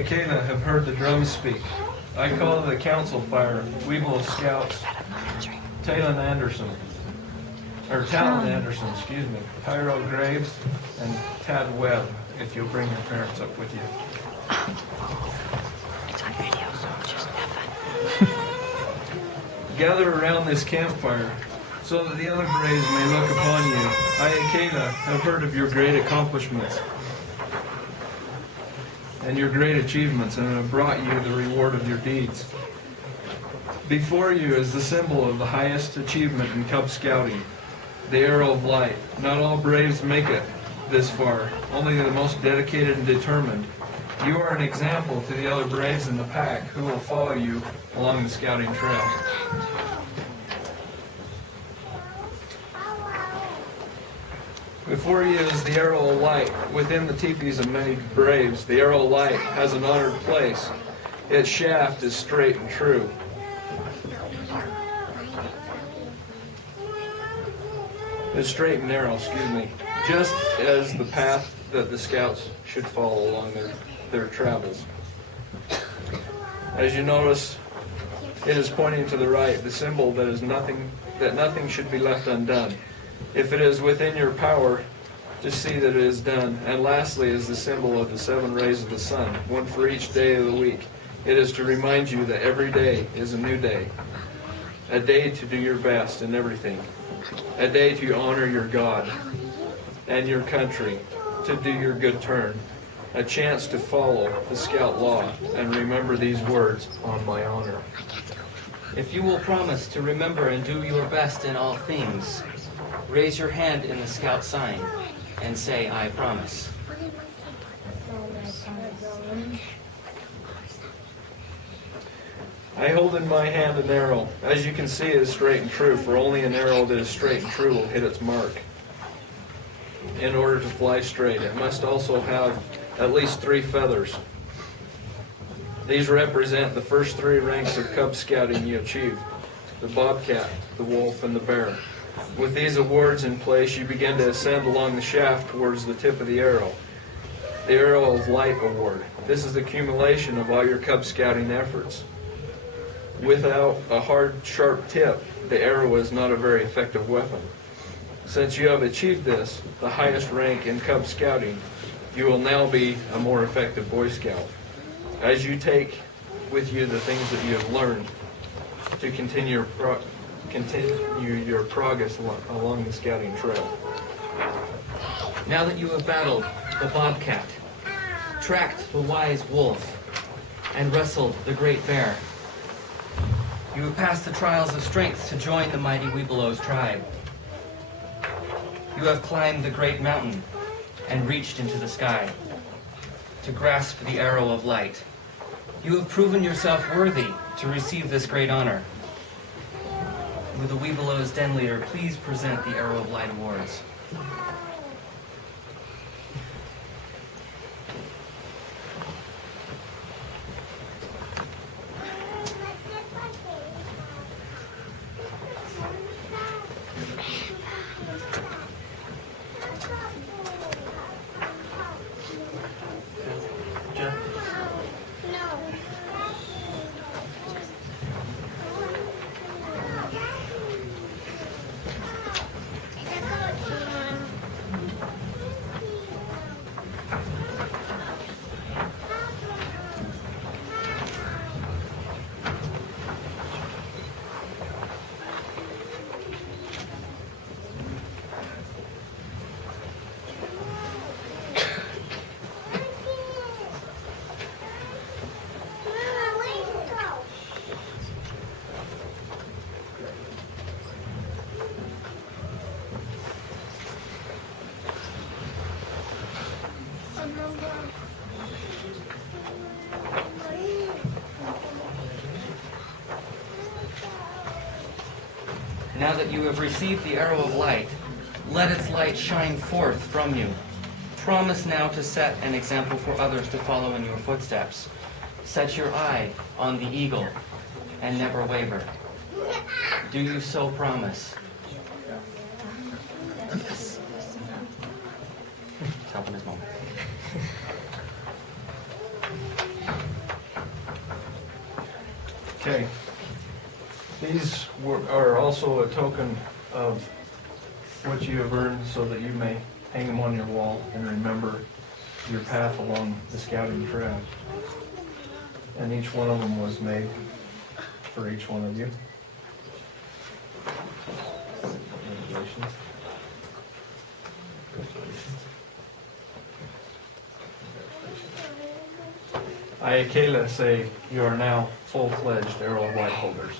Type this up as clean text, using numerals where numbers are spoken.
Akela, have heard the drums speak. I call the council fire, Weeble Scouts, Talon Anderson, excuse me, Tyrel Graves, and Tad Webb, if you'll bring your parents up with you. It's on video, so just have fun. Gather around this campfire, so that the other braves may look upon you. I, Akela, have heard of your great accomplishments and your great achievements, and have brought you the reward of your deeds. Before you is the symbol of the highest achievement in Cub Scouting, the Arrow of Light. Not all braves make it this far, only the most dedicated and determined. You are an example to the other braves in the pack who will follow you along the scouting trail. Before you is the Arrow of Light. Within the teepees of many braves, the Arrow of Light has an honored place. Its shaft is straight and true. It's straight and narrow, just as the path that the scouts should follow along their travels. As you notice, it is pointing to the right, the symbol that nothing should be left undone. If it is within your power, just see that it is done. And lastly is the symbol of the 7 rays of the sun, one for each day of the week. It is to remind you that every day is a new day, a day to do your best in everything, a day to honor your God and your country, to do your good turn, a chance to follow the scout law and remember these words on my honor. If you will promise to remember and do your best in all things, raise your hand in the scout sign and say, I promise. I hold in my hand an arrow. As you can see, it is straight and true, for only an arrow that is straight and true will hit its mark. In order to fly straight, it must also have at least 3 feathers. These represent the first 3 ranks of Cub Scouting you achieved: the bobcat, the wolf, and the bear. With these awards in place, you begin to ascend along the shaft towards the tip of the arrow. The Arrow of Light Award. This is the accumulation of all your Cub Scouting efforts. Without a hard, sharp tip, the arrow is not a very effective weapon. Since you have achieved this, the highest rank in Cub Scouting, you will now be a more effective Boy Scout. As you take with you the things that you have learned to continue your progress along the scouting trail. Now that you have battled the bobcat, tracked the wise wolf, and wrestled the great bear, you have passed the trials of strength to join the mighty Webelos tribe. You have climbed the great mountain and reached into the sky to grasp the arrow of light. You have proven yourself worthy to receive this great honor. Will the Webelos Den leader please present the Arrow of Light Awards? Now that you have received the Arrow of Light, let its light shine forth from you. Promise now to set an example for others to follow in your footsteps. Set your eye on the eagle and never waver. Do you so promise? Yes. Help in this moment. Okay. These are also a token of what you have earned so that you may hang them on your wall and remember your path along the scouting trail. And each one of them was made for each one of you. Congratulations. I, Kayla, say you are now full-fledged arrow white holders.